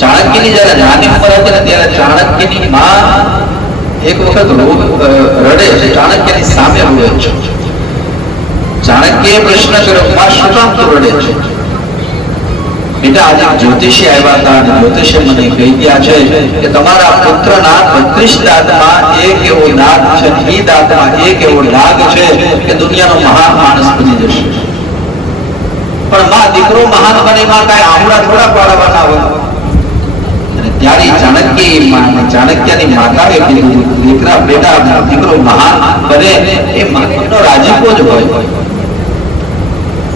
ચાણક્યની જયારે નાની ઉંમર હતી ને ત્યારે ચાણક્યની માં એક વખત રડે છે, ચાણક્યની સામે રોવે છે. ચાણક્યએ પ્રશ્ન કર્યો, માં શું કામ તું રડે છે? બેટા, આજે જ્યોતિષી આવ્યા હતા અને જ્યોતિષે મને કહી ગયા છે કે તમારા પુત્રના 32 દાંતમાં એક એવો દાંત છે, એ દાંતમાં એક એવો ડાઘ છે કે દુનિયાનો મહાન માણસ બની જશે. પણ માં, દીકરો મહાન બને માં કાંઈ આંગળા થોડા પાડવાના હોય. અને ત્યારે ચાણક્યની માતાએ કીધું, દીકરા બેટા, દીકરો મહાન બને એ માતાનો રાજીપો જ હોય,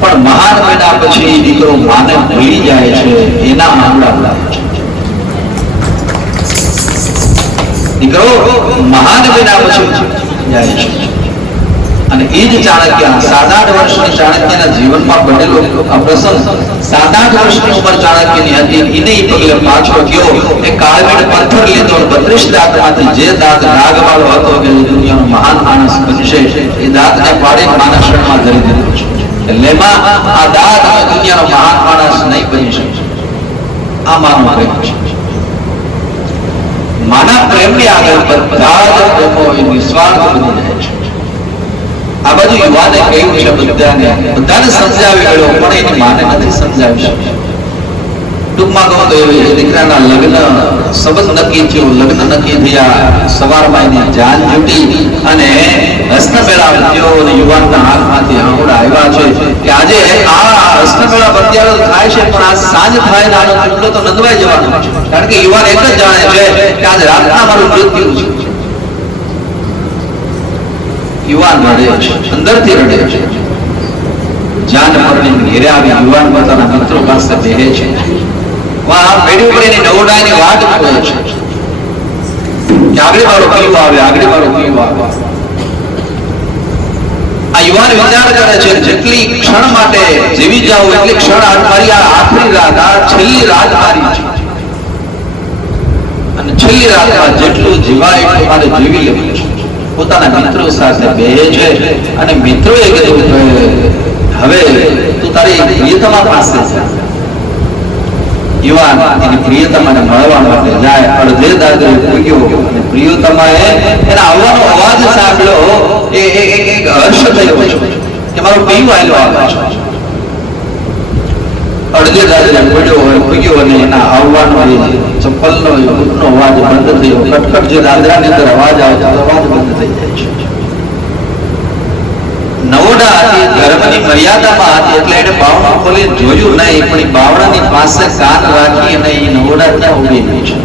પણ મહાન બન્યા પછી દીકરો માને ભૂલી જાય છે, એના આંગળા લાગે છે. દીકરો મહાન બન્યા પછી જાય છે. અને એ જ ચાણક્ય 7-8 વર્ષની ચાણક્યના જીવનમાં બનેલો આ પ્રસંગ, 7-8 વર્ષની ઉંમર ચાણક્યની હતી, એને પગલે પાછો ગયો. એ કાળવેડ પથ્થર લીધો, 32 દાંતમાંથી જે દાંત ડાઘવાળો હતો કે દુનિયાનો મહાન માણસ બનશે, એ દાંતને પાડી માના શરણમાં ધરી દીધો છે. લેમાં આ દાંત દુનિયાનો મહાન માણસ નહીં બની શકે. આ માનું પ્રેમ છે. માના પ્રેમની આગળ બધા જ પ્રેમો નિસ્વાર્થ બની જાય છે. આ બાજુ યુવાને કહ્યું છે, બધાને સમજાવી ગયો, પણ એની માને નથી સમજાવી શક્યો. ટૂંકમાં કહું તો એ દીકરાના લગ્ન સંબંધ નક્કી થયો, લગ્ન નક્કી થયા, સવારમાં એની જાન છૂટી અને હસ્તમેળાપ થયો અને યુવાનના હાથમાંથી આંગળા આવ્યા છે કે આજે આ હસ્તમેળાપ અત્યારે થાય છે, પણ આ સાંજ થાય ને આનો ચૂંટલો તો નંદવાઈ જવાનો છે. કારણ કે યુવાન એક જ જાણે છે કે આજે રાતના મારું મૃત્યુ છે. યુવાન રડે છે, અંદરથી રડે છે. જાન મરણી ઘેરે આવી યુવાન પોતાના મિત્રો પાસે બેહે છે. પેઢી ઉપર એની નવડાની વાત કરે છે કે આગળ મારો પીવો આવે, આગળ મારો પીવો આવે. આ યુવાન વિચાર કરે છે જેટલી ક્ષણ માટે જીવી જાવ એટલી ક્ષણ મારી આ આખરી રાત, આ છેલ્લી રાત મારી છે, અને છેલ્લી રાતમાં જેટલું જીવાય એટલું મારે જીવી લેવું છે. પોતાના મિત્રો સાથે બેહે છે અને મિત્રોએ કીધું, હવે તું તારી પ્રિયતમા પાસે જા. યુવાન એની પ્રિયતમાને મળવા માટે જાય. અડધે દાદરે પૂગ્યો અને પ્રિયતમાએ એના આવવાનો અવાજ સાંભળ્યો. એક હર્ષ થયો છે કે મારો પીવો આવેલો આવે છે. અડધે દાદરે પૂગ્યો અને એના આવવાનો ચપ્પલનો બૂટનો અવાજ બંધ થયો. કટકટ જે દાદરાની અંદર અવાજ આવતો અવાજ બંધ થઈ જાય છે. નવોડા હતી, ધર્મની મર્યાદામાં હતી, એટલે એને બાવણું ખોલી જોયું નહીં, પણ એ બાવણાની પાસે કાન રાખી અને એ નવોડા ત્યાં ઉભી રહી છે.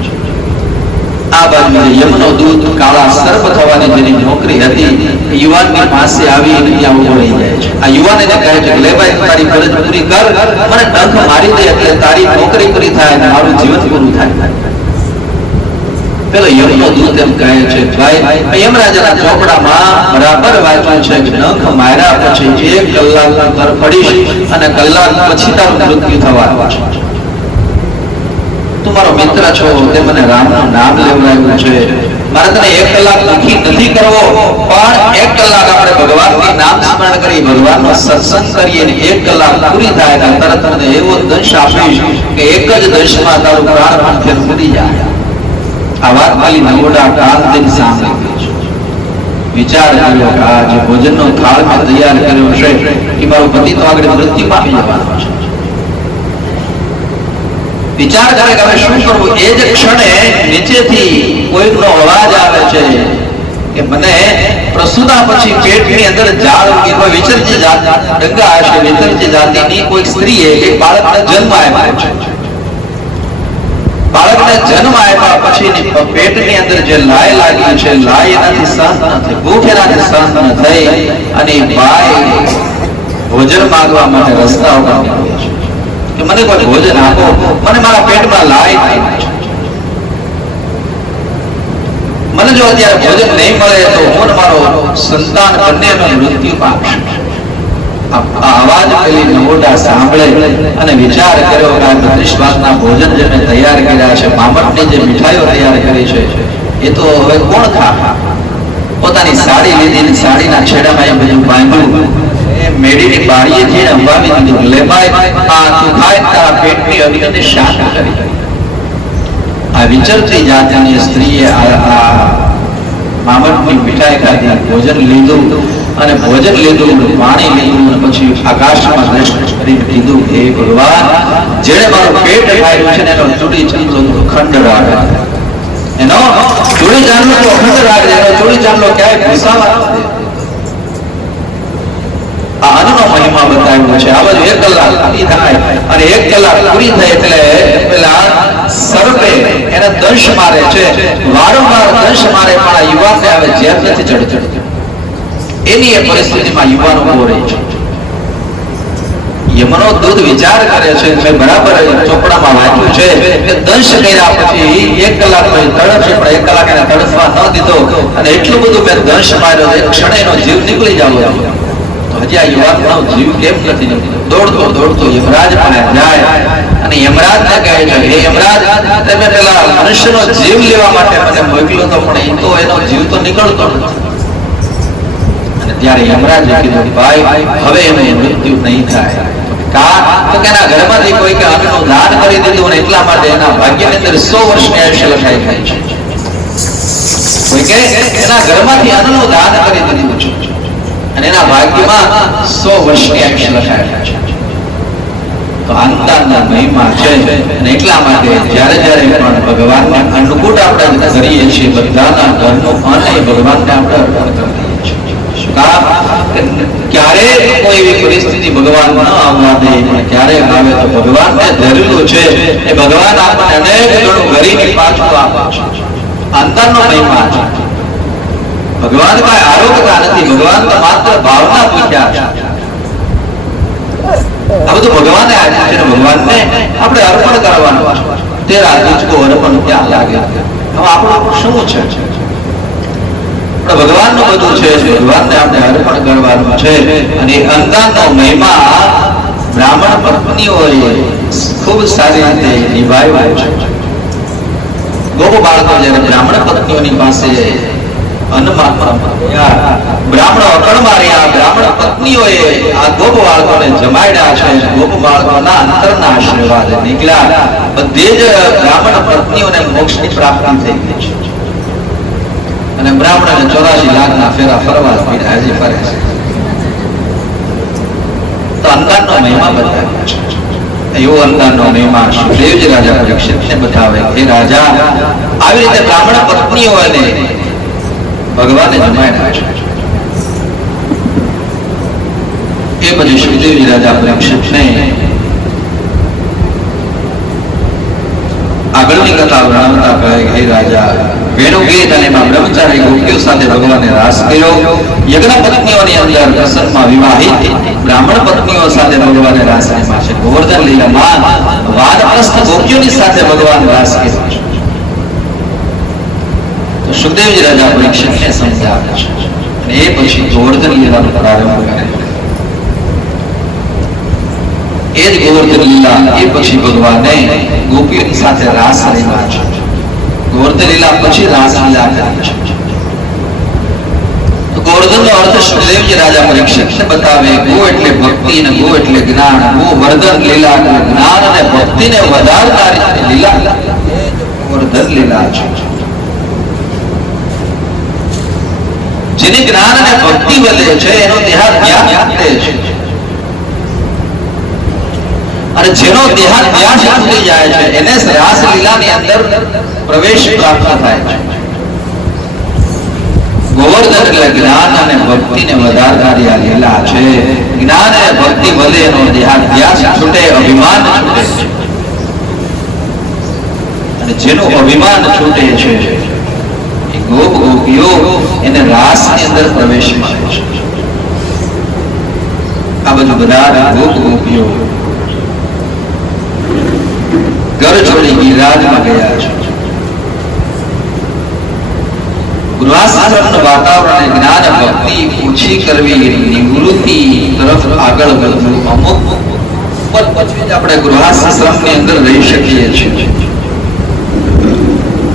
આ બાજુ યમનો દૂત કાળા સર્પ થવાની જેની નોકરી હતી, યુવાનની પાસે આવી ત્યાં ઉભો રહી જાય છે. આ યુવાન એને કહે છે, લે ભાઈ, તારી ફરજ પૂરી કર, મને ડંખ મારી દે એટલે તારી નોકરી પૂરી થાય અને મારું જીવન પૂરું થાય. પેલો યમનો દૂત એમ કહે છે, ભાઈ, યમરાજાના ચોપડામાં બરાબર વાંચ્યું છે કે નખ માર્યા પછી 1 કલાક પર પડીશ અને કલાક પછી તારું મૃત્યુ થવાનું છે. તું મારો મિત્ર છો, તે મને રામનું નામ લેવડાવ્યું છે. મારે તને 1 કલાક દુઃખી નથી કરવો, પણ 1 કલાક આપણે ભગવાનનું નામ સ્મરણ કરી, ભગવાનનો સત્સંગ કરીએ અને 1 કલાક પૂરી થાય તો તરત તને એવો દંશ આપીશ કે એક જ દંશમાં તારું પ્રાણ પણ ફૂટી જાય. આ વાત ખાલી નવોડા કાંતિની સામે વિચાર કર્યો કે આ જે ભોજનનો થાળ મેં તૈયાર કર્યો છે એ મારો પતિ તો આગળ મૃત્યુ પામી જવાનો છે. વિચાર કરે કે હવે શું કરવું. એ જ ક્ષણે નીચેથી કોઈનો અવાજ આવે છે કે મને પ્રસૂતા પછી પેટની અંદર ઝાડ ઉગી, વિચરતી જાત ડંગા હશે, વિચરતી જાતિની કોઈ સ્ત્રીએ એક બાળકને જન્મ આપ્યો છે. બાળકને જન્મ આપ્યા પછી પેટની અંદર જે લાય લાગી છે, લાય એનાથી સહન ન થઈ, ભૂખ એનાથી સહન ન થઈ અને બાઈ ભોજન માંગવા માટે રસ્તા ઉપર નીકળે છે કે મને કોઈ ભોજન આપો, મને મારા પેટમાં લાય થાય છે. મને જો અત્યારે ભોજન નહીં મળે તો હું મારો સંતાન બંનેનું મૃત્યુ પામશે. અવાજ પેલી નવોડા સાંભળે અને વિચાર કર્યો કે 32 ભાગના ભોજન જે મેં તૈયાર કર્યા છે, મામટની જે મીઠાઈઓ તૈયાર કરી છે, એ તો હવે કોણ ખા. પોતાની સાડી લીધી, સાડીના છેડામાં એ બધું બાંધ્યું, મેડીની બારીએથી અંબાવી દીધું, લે ભાઈ, આ તું ખાય તારા પેટની અગ્નિને શાંત કરી. આ વિચરતી જાતિની સ્ત્રીએ આ મામટની મીઠાઈ ખાધી, ભોજન લીધું, અને ભોજન લીધું, પાણી લીધું, અને પછી આકાશમાં દ્રષ્ટિ કરીને કીધું, હે ભગવાન, જેણે મારું પેટ ખાયું છે ને એનો ચૂડી ચાંદલો ખંડ રાખે, એનો ચૂડી ચાંદલો તો અખંડ રાખે, એનો ચૂડી ચાંદલો ક્યાંય ઘૂસાવા ન દે. આ અન્નનો મહિમા બતાવ્યો છે. આ બાજુ 1 કલાક પૂરી થાય, અને 1 કલાક પૂરી થાય એટલે પેલા સર્પે એને દંશ મારે છે, વારંવાર દંશ મારે, પણ આ યુવાનને હવે ઝેર નથી ચડતું. એની એ પરિસ્થિતિમાં યુવાન ઉભો રહે છે. યમનો દૂત વિચાર કરે છે, મેં બરાબર ચોપડામાં વાંચ્યું છે કે દંશ કર્યા પછી 1 કલાક પછી તડપશે, પણ 1 કલાક એને તડપવા ન દીધો, અને એટલું બધું મેં દંશ માર્યો, એક ક્ષણે એનો જીવ નીકળી જવો. હજી આ યુવાનનો જીવ કેમ નથી નીકળ્યો? દોડતો દોડતો યમરાજ પાસે જાય, અને યમરાજને કહે છે, હે યમરાજ, તમે પેલા મનુષ્યનો જીવ લેવા માટે મને મોકલ્યો તો, પણ એ તો એનો જીવ તો નીકળતો નથી. અને ત્યારે યમરાજે કીધું, ભાઈ, હવે એનું મૃત્યુ નહીં થાય. તો કે એના ઘરમાંથી કોઈ કે અન્નનું દાન કરી દીધું, અને એટલા માટે એના ભાગ્યની અંદર 100 વર્ષની આયુષ્ય લખાઈ થાય છે. કોઈ કે એના ઘરમાંથી અન્નનું દાન કરી દીધું છે, અને એના ભાગ્યમાં 100 વર્ષની આયુષ્ય લખાયેલા છે. તો અંતરના મહિમા છે, અને એટલા માટે જ્યારે જ્યારે પણ ભગવાનને અન્નકૂટ આપણે કરીએ છીએ, બધાના ઘરનું અન્ન એ ભગવાનને આપણે અર્પણ કરી દઈએ છીએ. ક્યારે કોઈ એવી પરિસ્થિતિ ભગવાન ન આવવા દે, પણ ક્યારે આવે તો ભગવાનને ધરેલું છે એ ભગવાન આપણને અનેક ગણું ભરીને પાછું આપે છે. અંતરનો મહિમા છે. ભગવાન કઈ આરોગ્યતા નથી, ભગવાન તો માત્ર ભાવના પૂછ્યા છે. આ બધું ભગવાને આપ્યું છે, ભગવાનને આપણે અર્પણ કરવાનું છે. તેરા તુજકો અર્પણ ક્યાં લાગે? હવે આપણું શું છે? ભગવાનનું બધું છે, ભગવાનને આપણે અર્પણ કરવાનું છે. અને અંગાનો મહિમા બ્રાહ્મણ પત્નીઓએ ખૂબ સારી રીતે નિભાવ્યો છે. ગોપ બાળકો જ્યારે બ્રાહ્મણ પત્નીઓની પાસે બ્રાહ્મણો અકળમાં રહ્યા, બ્રાહ્મણ પત્નીઓએ આ ગોપ બાળકોને જમાડ્યા છે. ગોપ બાળકોના અંતરના આશીર્વાદ નીકળ્યા. બધે જ બ્રાહ્મણ પત્નીઓને મોક્ષની પ્રાપ્તિ થઈ ગઈ છે. અને બ્રાહ્મણને 84 લાખના ફેરા ફરવા પીડા હજી ફરે છે. તો અંગારનો મહિમા બતાવ્યો છે. એવો અંગારનો મહિમા સુખદેવજી રાજા પરીક્ષિતને બતાવે, હે રાજા, આવી રીતે બ્રાહ્મણ પત્નીઓને ભગવાને જમાડ્યા છે. એ પછી સુખદેવજી રાજા પરીક્ષિતને આગળની કથા વર્ણવતા કહે, હે રાજા, વેણુગીત અને બ્રહ્મચારી ગોપીઓ સાથે ભગવાને રાસ કર્યો. યજ્ઞ પત્નીઓની અંદર પ્રસન્નમાં વિવાહિત બ્રાહ્મણ પત્નીઓ સાથે ભગવાને રાસ રમ્યા છે. ગોવર્ધન લીલામાં વાનપ્રસ્થ ગોપીઓની સાથે ભગવાન રાસ કર્યો છે. તો સુખદેવજી રાજા પરીક્ષિતને સમજાવે છે, અને એ પછી ગોવર્ધન લીલાનો પ્રારંભ કરે. એ જ ગોવર્ધન લીલા એ પછી ભગવાને ગોપીઓની સાથે રાસ રમ્યા છે. ગોવર્ધન લીલા પછી રાસ લીલા કરી છે. તો ગોવર્ધનનો અર્થ સુખદેવજી રાજા પરીક્ષિતને બતાવે. ગો એટલે ભક્તિ અને ગો એટલે જ્ઞાન. ગોવર્ધન લીલા એટલે જ્ઞાન અને ભક્તિને વધારનારી લીલા ગોવર્ધન લીલા છે. જેની જ્ઞાન અને ભક્તિ વધે છે એનો દેહાધ્યાસ છૂટે છે, અને જેનો દેહાધ્યાસ છૂટી જાય છે એને રાસ લીલાની અંદર પ્રવેશ પ્રાપ્ત થાય છે. ગોવર્ધન એટલે જ્ઞાન અને ભક્તિને વધારનારી આ લીલા છે. જ્ઞાન અને ભક્તિ વધે એનો દેહાધ્યાસ છૂટે, અભિમાન છૂટે છે, અને જેનું અભિમાન છૂટે છે એ ગોપ ગોપીઓ એને રાસની અંદર પ્રવેશ મળે છે. આ બધું બધા ગોપ ગોપીઓ ઘર છોડી ગિરિરાજમાં ગયા છે. ગૃહાશ્રમનું વાતાવરણ જ્ઞાન ભક્તિ ઓછી કરવી, નિવૃત્તિ તરફ આગળ વધવું. અમુક પછી જ આપણે ગૃહાશ્રમની અંદર રહી શકીએ છીએ.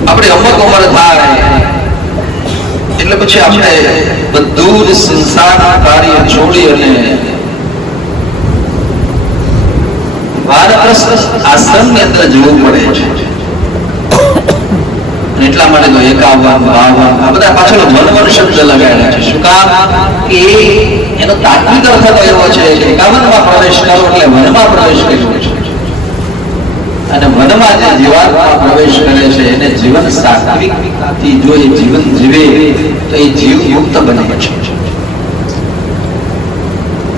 આપણે અમુક ઉંમર થાય એટલે પછી આપણે બધું જ સંસારના કાર્ય છોડી અને વાનપ્રસ્થ આશ્રમની અંદર જવું પડે છે. એટલા માટે તો 51, 52 આ બધા પાછળ વન શબ્દ લગાડ્યા છે. શું કામ? કે એનો તાત્વિક અર્થ તો એવો છે કે 51 માં પ્રવેશ કરો એટલે વનમાં પ્રવેશ કર્યો છે. અને વનમાં જે જીવાત્મા પ્રવેશ કરે છે એને જીવન સાત્વિકથી જો એ જીવન જીવે તો એ જીવ મુક્ત બને છે.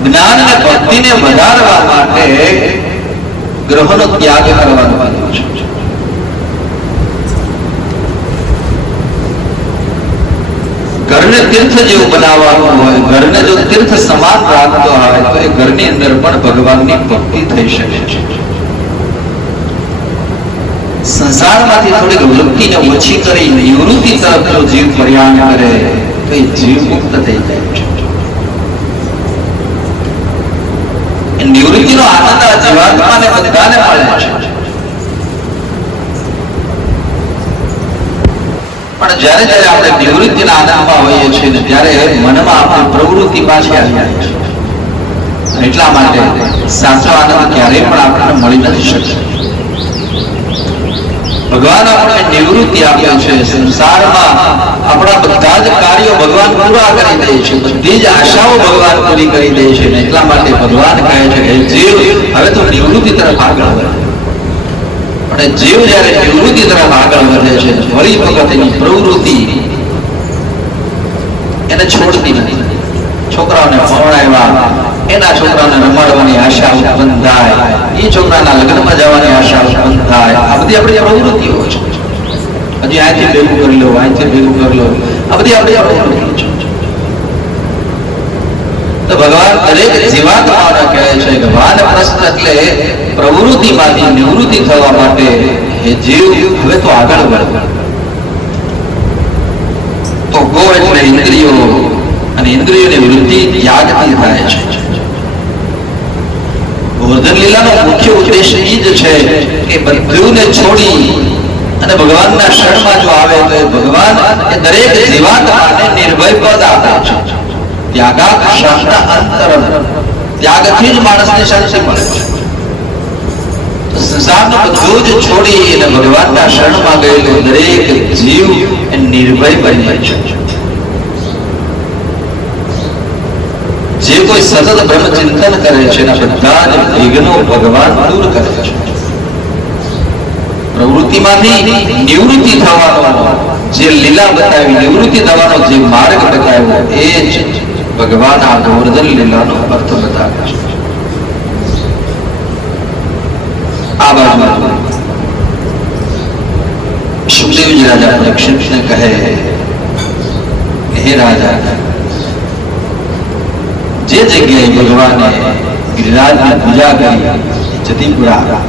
જ્ઞાન અને ભક્તિને વધારવા માટે ગ્રહોનો ત્યાગ કરવાનો છે. ઘરને તીર્થ જેવું બનાવવાનું હોય, ઘરને જો તીર્થ સમાન રાખતો હોય તો એ ઘરની અંદર પણ ભગવાનની ભક્તિ થઈ શકે છે. સંસારમાંથી થોડીક વૃત્તિને ઓછી કરી નિવૃત્તિ તરફ જો જીવ પ્રયાણ કરે તો એ જીવ મુક્ત થઈ જાય છે. નિવૃત્તિનો આનંદ આ જીવાત્માને બધાને મળે છે. પણ જ્યારે જ્યારે આપણે નિવૃત્તિના આનંદમાં હોઈએ છીએ ત્યારે મનમાં આપણી પ્રવૃત્તિ પાછી આવી જાય છે. એટલા માટે સાચો આનંદ ક્યારેય પણ આપણને મળી નથી શકતો. ભગવાન આપણને નિવૃત્તિ આપે છે. સંસારમાં આપણા બધા જ કાર્યો ભગવાન પૂરા કરી દે છે. બધી જ આશાઓ ભગવાન પૂરી કરી દે છે. એટલા માટે ભગવાન કહે છે કે જીવ હવે તો નિવૃત્તિ તરફ આગળ વધે. અને જીવ જ્યારે નિવૃત્તિ તરફ આગળ વધે છે ફરી વખત એની પ્રવૃત્તિ એને છોડતી નથી. છોકરાઓને ભણાવ્યા, એના છોકરાને રમાડવાની આશા ઉત્પન્ન થાય, એ છોકરાના લગ્નમાં જવાની આશા ઉત્પન્ન થાય. આ બધી આપણી પ્રવૃત્તિઓ છે. હજી અહીંથી ભેગું કરી લો, અહીંથી ભેગું કરી લો, આ બધી આપણી પ્રવૃત્તિઓ છે. તો ભગવાન દરેક જીવાત્માઓને કહે છે કે વાનપ્રસ્થ એટલે પ્રવૃત્તિમાંથી નિવૃત્તિ થવા માટે એ જીવ હવે તો આગળ વધે. તો ગો એટલે ઇન્દ્રિયો, અને ઇન્દ્રિયોની વૃત્તિ ત્યાગથી થાય છે. ગોવર્ધન લીલાનો મુખ્ય ઉદ્દેશ એ જ છે કે બધુંને છોડી અને ભગવાનના શરણમાં જો આવે તો એ ભગવાન એ દરેક જીવાત્માને નિર્ભય પદ આપે છે. ત્યાગાત શાંત અંતરમ, ત્યાગથી જ માણસને શાંતિ મળે છે. સંસારનું બધું જ છોડી અને ભગવાનના શરણમાં ગયેલો દરેક જીવ એ નિર્ભય બને છે. જે કોઈ સતત બ્રહ્મ ચિંતન કરે છે એના બધા જ વિઘ્નો ભગવાન દૂર કરે છે. પ્રવૃત્તિમાંથી નિવૃત્તિ થવાનો જે લીલા બતાવી, નિવૃત્તિ થવાનો જે માર્ગ બતાવ્યો એ જ ભગવાન આ ગોવર્ધન લીલાનો અર્થ બતાવે છે. આ બાજુ સુખદેવજી રાજા પરીક્ષિતને કહે, હે રાજા, જે જગ્યાએ ભગવાને ગિરિરાજની પૂજા કરી જતીપુરા,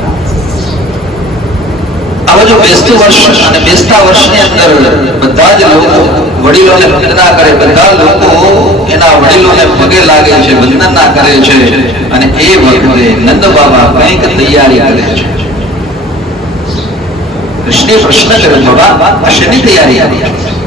હવે જો બેસતું વર્ષ અને બેસતા વર્ષની અંદર બધા જ લોકો વડીલોને વંદના કરે, બધા લોકો એના વડીલોને પગે લાગે છે, વંદના કરે છે. અને એ વખતે નંદ બાબા કંઈક તૈયારી કરે છે. કૃષ્ણે પ્રશ્ન કર્યો, બાબા આ શેની તૈયારી કરી?